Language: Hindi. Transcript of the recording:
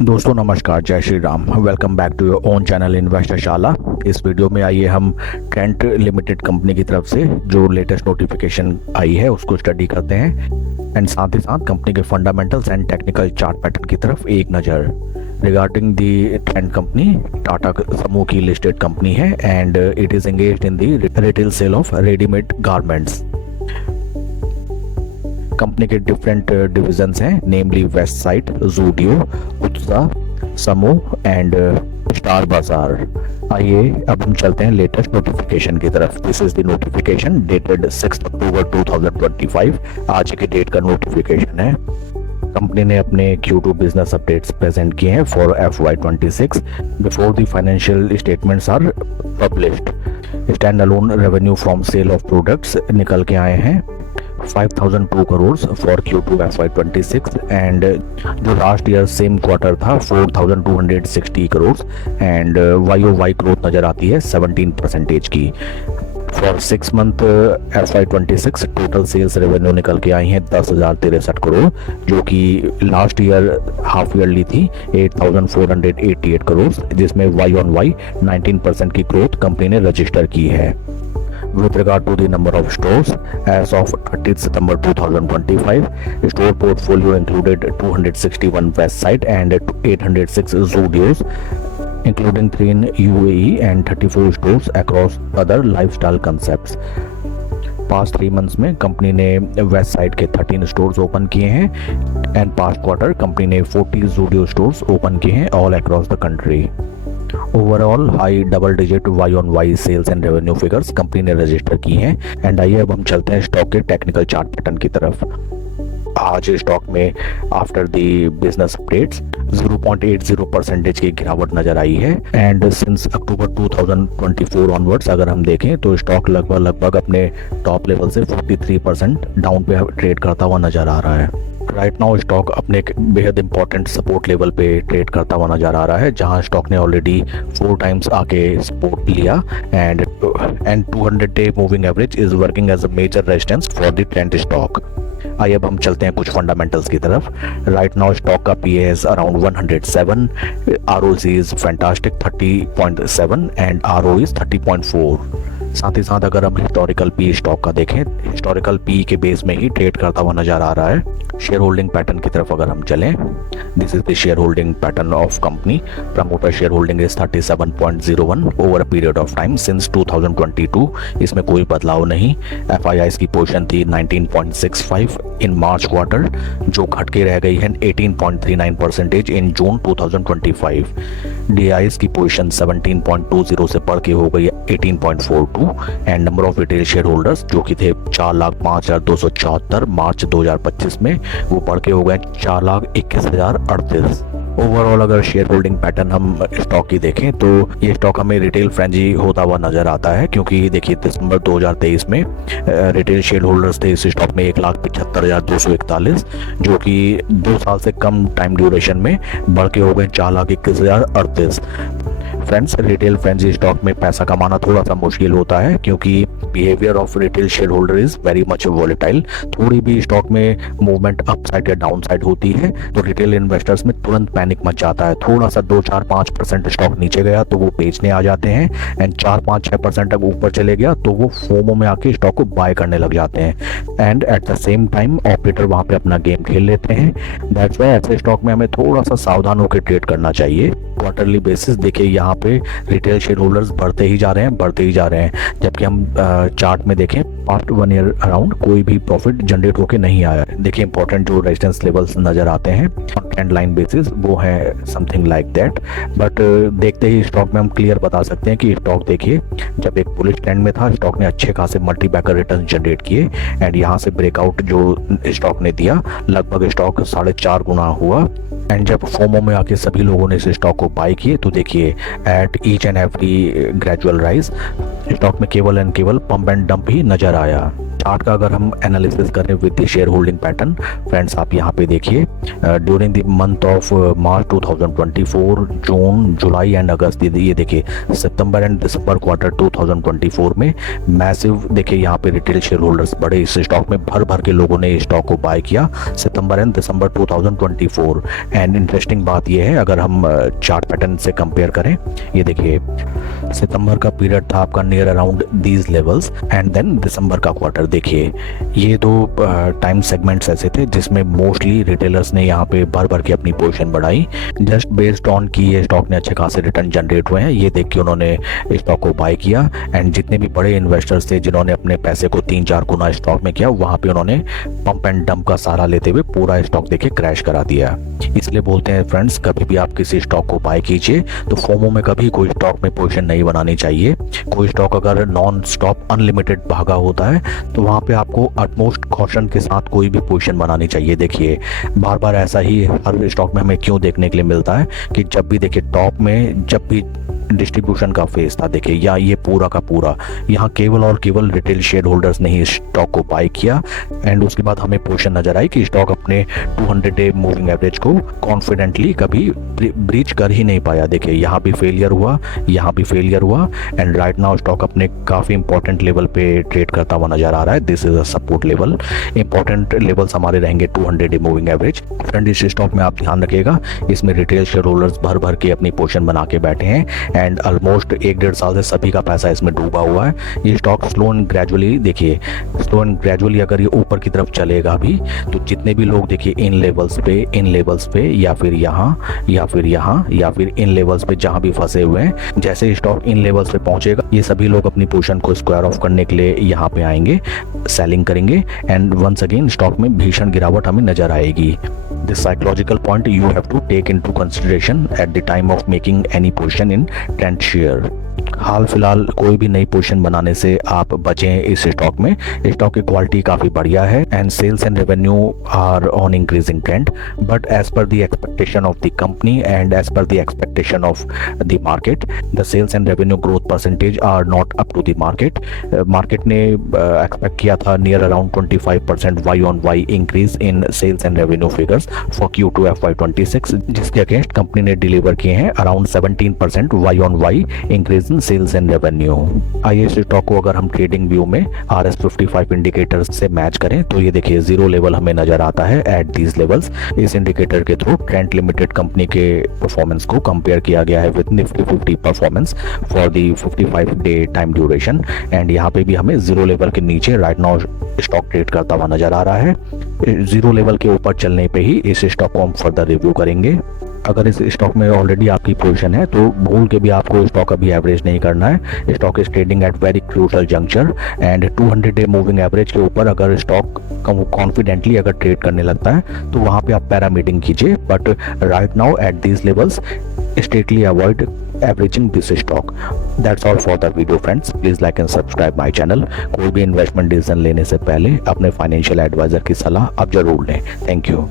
दोस्तों नमस्कार, जय Shri Ram. Welcome back to your own channel investor Shala. इस वीडियो में आइए हम ट्रेंट लिमिटेड कंपनी की तरफ से जो लेटेस्ट नोटिफिकेशन आई है उसको स्टडी करते हैं एंड साथ ही साथ कंपनी के fundamentals and technical chart pattern की तरफ एक नज़र। Regarding the Trent company, Tata समूह की लिस्टेड कंपनी है and it is engaged in the retail sale of readymade garments. Company के डिफरेंट डिविजन्स हैं, नेमली वेस्ट साइड, जूडियो, उत्साह, समूह एंड स्टार बाजार। आइए अब हम चलते हैं लेटेस्ट नोटिफिकेशन की तरफ। This is the notification dated 6 अक्टूबर 2025। आज की डेट का नोटिफिकेशन है। कंपनी ने अपने Q2 बिजनेस अपडेट्स प्रेजेंट किए हैं for FY26 before the financial statements are published. Standalone revenue from sale of products निकल के आए हैं 5,002 crore for Q2 FY26 and जो लास्ट ईयर सेम क्वार्टर था 4,260 करोड़ एंड YOY ग्रोथ नज़र आती है 17% की। For 6 month FY26 total sales revenue निकल के आई हैं 10,063 करोड़, जो कि लास्ट ईयर हाफ ईयरली थी 8,488 करोड़, जिसमें YOY 19% की ग्रोथ कंपनी ने रजिस्टर की है। With regard to the number of stores, as of 30th September 2025, store portfolio included 261 West Side and 806 Zudios, including 3 in UAE and 34 stores across other lifestyle concepts. Past 3 months में कंपनी ने वेस्ट साइड के 13 स्टोर्स ओपन किए हैं एंड पास्ट क्वार्टर कंपनी ने 40 जूडियो स्टोर्स ओपन किए हैं all across the country. Overall high double digit YOY sales and revenue figures company ने रजिस्टर की हैं एंड आइए अब हम चलते हैं स्टॉक के टेक्निकल चार्ट पैटर्न की तरफ। आज स्टॉक में आफ्टर द बिजनेस अपडेट्स 0.80% की गिरावट नजर आई है एंड सिंस अक्टूबर 2024 ऑनवर्ड्स अगर हम देखें तो स्टॉक लगभग अपने टॉप लेवल से 43% डाउन पे ट्रेड करता हुआ नजर आ रहा है। राइट नाउ स्टॉक अपने एक बेहद इंपॉर्टेंट सपोर्ट लेवल पे ट्रेड करता हुआ नजर आ रहा है, जहां स्टॉक ने ऑलरेडी 4 टाइम्स आके सपोर्ट लिया and 200 day moving average is working as a major resistance for the trend stock. आइए अब हम चलते हैं कुछ फंडामेंटल्स की तरफ। राइट नाउ स्टॉक का PE is around 107, ROC is fantastic 30.7 and ROE is 30.4। साथ ही साथ अगर हम हिस्टोरिकल PE स्टॉक का देखें, हिस्टोरिकल PE के बेस में ही ट्रेड करता हुआ नजर आ रहा है। शेयर होल्डिंग पैटर्न की तरफ अगर हम चलें, this is the shareholding pattern of company. Promoter share holding is 37.01 over a period of time since 2022। इसमें कोई बदलाव नहीं। FIIs की पोजीशन थी 19.65 इन मार्च क्वार्टर, जो घट के रह गई है 18.39% इन जून 2025। DIs की पोजीशन 17.20 से बढ़ के हो गई 18.42 and number of retail share holders जो कि थे 4,05,274 मार्च 2025 में, वो बढ़ के हो गए 4,21,038। ओवरऑल अगर शेयर होल्डिंग पैटर्न हम स्टॉक की देखें तो ये स्टॉक हमें रिटेल फ्रेंजी होता हुआ नजर आता है, क्योंकि देखिए दिसंबर 2023 में रिटेल शेयर होल्डर्स थे इस स्टॉक में 1,75,241, जो कि 2 साल से कम टाइम ड्यूरेशन में बढ़ के हो गए 4,21,038। फ्रेंड्स, रिटेल फ्रेंजी स्टॉक में पैसा कमाना थोड़ा सा मुश्किल होता है, क्योंकि behaviour of retail share holder is very much volatile. थोड़ी भी स्टॉक में मूवमेंट अप साइड या डाउन साइड होती है तो रिटेल इन्वेस्टर्स में तुरंत पैनिक मच जाता है। थोड़ा सा 2-4-5% स्टॉक नीचे गया तो वो बेचने आ जाते हैं एंड 4-5-6% तक ऊपर चले गया तो वो फोमो में आके स्टॉक को बाय करने लग जाते हैं and at the same time operator वहां पे अपना गेम खेल लेते हैं। दैट्स व्हाई ऐसे स्टॉक में हमें थोड़ा सा सावधान होकर ट्रेड करना चाहिए। क्वार्टरली बेसिस देखिए यहाँ पे रिटेल शेयर होल्डर्स बढ़ते ही जा रहे हैं, जबकि हम चार्ट में देखें पास्ट 1 ईयर अराउंड कोई भी प्रॉफिट जनरेट होके नहीं आया। देखिए इंपॉर्टेंट जो रेजिस्टेंस लेवल्स नजर आते हैं ऑन ट्रेंड लाइन बेसिस वो है समथिंग लाइक दैट, बट देखते ही स्टॉक में हम क्लियर बता सकते हैं कि स्टॉक देखिए जब एक बुलिश ट्रेंड में था स्टॉक ने अच्छे खासे मल्टी बैकर रिटर्न जनरेट किए एंड यहाँ से ब्रेकआउट जो स्टॉक ने दिया लगभग स्टॉक 4.5 गुना हुआ एंड जब फोमो में आके सभी लोगों ने इस स्टॉक को बाय किए तो देखिए at each and every gradual rise stock में केवल एंड केवल पंप एंड डंप ही नजर आया। चार्ट का अगर हम एनालिसिस करें with the shareholding pattern, friends आप यहाँ पे देखिए during the month of March 2024, June, July and August, ये देखिए सितंबर एंड दिसंबर क्वार्टर 2024 में मैसिव देखिए यहाँ पे रिटेल शेयर होल्डर्स बड़े इस स्टॉक में, भर भर के लोगों ने स्टॉक को बाय किया सितंबर एंड दिसंबर 2024। एंड इंटरेस्टिंग बात ये है, अगर हम चार्ट पैटर्न से कंपेयर करें, ये देखिए सितंबर का पीरियड था आपका near around these levels and then दिसंबर का क्वार्टर। देखिए ये दो टाइम सेगमेंट्स ऐसे थे जिसमें मोस्टली रिटेलर्स ने यहाँ पे भर भर के अपनी पोजीशन बढ़ाई, जस्ट बेस्ड ऑन कि ये स्टॉक ने अच्छे खासे रिटर्न जनरेट हुए हैं, ये देख के उन्होंने स्टॉक को बाय किया। एंड जितने भी बड़े इन्वेस्टर्स थे जिन्होंने अपने पैसे को 3-4 गुना स्टॉक में किया, वहाँ पे उन्होंने पंप एंड डंप का सहारा लेते हुए पूरा स्टॉक देखे क्रैश करा दिया। इसलिए बोलते हैं फ्रेंड्स, कभी भी आप किसी स्टॉक को बाय कीजिए तो फोमो में कभी कोई स्टॉक में पोजीशन नहीं बनानी चाहिए। कोई स्टॉक अगर नॉन स्टॉप अनलिमिटेड भागा होता है तो वहाँ पे आपको अटमोस्ट कॉशन के साथ कोई भी पोजीशन बनानी चाहिए। देखिए बार बार ऐसा ही हर स्टॉक में हमें क्यों देखने के लिए मिलता है कि जब भी देखिए टॉप में जब भी डिस्ट्रीब्यूशन का फेज था, देखिए या ये पूरा का पूरा यहाँ केवल और केवल रिटेल शेयर होल्डर्स ने ही स्टॉक को बाय किया। एंड उसके बाद हमें पोजीशन नजर आई कि स्टॉक अपने 200 डे मूविंग एवरेज को कॉन्फिडेंटली कभी ब्रीच कर ही नहीं पाया। देखिए यहाँ भी फेलियर हुआ, यहाँ भी फेलियर हुआ एंड राइट नाउ स्टॉक अपने काफी इंपॉर्टेंट लेवल पे ट्रेड करता हुआ नजर आ रहा है। This is a support level. Important levels हमारे रहेंगे 200 डे मूविंग एवरेज। फ्रेंड इस स्टॉक में आप ध्यान रखिएगा, इसमें रिटेल शेयर होल्डर्स भर भर के अपनी पोजीशन बना के बैठे हैं एंड ऑलमोस्ट 1-1.5 साल से सभी का पैसा इसमें डूबा हुआ है। ये स्टॉक स्लो एंड ग्रेजुअली, देखिए स्लो एंड ग्रेजुअली अगर ये ऊपर की तरफ चलेगा भी तो जितने भी लोग देखिए इन लेवल्स पे या फिर यहाँ या फिर यहाँ या फिर इन लेवल्स पे जहाँ भी फंसे हुए हैं, जैसे स्टॉक इन लेवल्स पे पहुंचेगा ये सभी लोग अपनी पोजीशन को स्क्वायर ऑफ करने के लिए यहाँ पे आएंगे, सेलिंग करेंगे एंड वंस अगेन स्टॉक में भीषण गिरावट हमें नजर आएगी। This psychological point you have to take into consideration at the time of making any position in trend share. हाल फिलहाल कोई भी नई पोजीशन बनाने से आप बचें इस स्टॉक में। स्टॉक की क्वालिटी काफी बढ़िया है and sales and revenue are on increasing trend, but as per the expectation of the company and as per the expectation of the market, the sales and revenue growth percentage are not up to the market. Market ने एक्सपेक्ट किया था near around 25% YoY increase in sales and revenue figures for Q2 FY26, जिसके अगेंस्ट कंपनी ने डिलीवर किए हैं around 17% YoY increase in sales and revenue. आइए इस स्टॉक को अगर हम ट्रेडिंग व्यू में RS55 इंडिकेटर से मैच करें तो ये देखिए जीरो लेवल हमें नजर आता है एट दीज लेवल्स। इस इंडिकेटर के थ्रू ट्रेंट लिमिटेड कंपनी के परफॉर्मेंस को कंपेयर किया गया है with Nifty 50 performance for the 55 day time duration and यहाँ पे भी हमें जीरो लेवल के नीचे राइट नाउ स्टॉक ट्रेड करता हुआ नजर आ रहा है। जीरो लेवल के ऊपर चलने पे ही इस स्टॉक को हम फर्दर रिव्यू करेंगे। अगर इस स्टॉक में ऑलरेडी आपकी पोजीशन है तो भूल के भी आपको स्टॉक अभी एवरेज नहीं करना है। Stock is trading at very crucial juncture and 200 day moving average के ऊपर अगर स्टॉक कॉन्फिडेंटली अगर ट्रेड करने लगता है तो वहाँ पे आप पैरामीटिंग कीजिए, but right now at these levels strictly avoid averaging this stock. That's all for the video friends. Please like and subscribe my channel. कोई भी इन्वेस्टमेंट डिसीजन लेने से पहले अपने फाइनेंशियल एडवाइजर की सलाह आप जरूर लें। Thank you.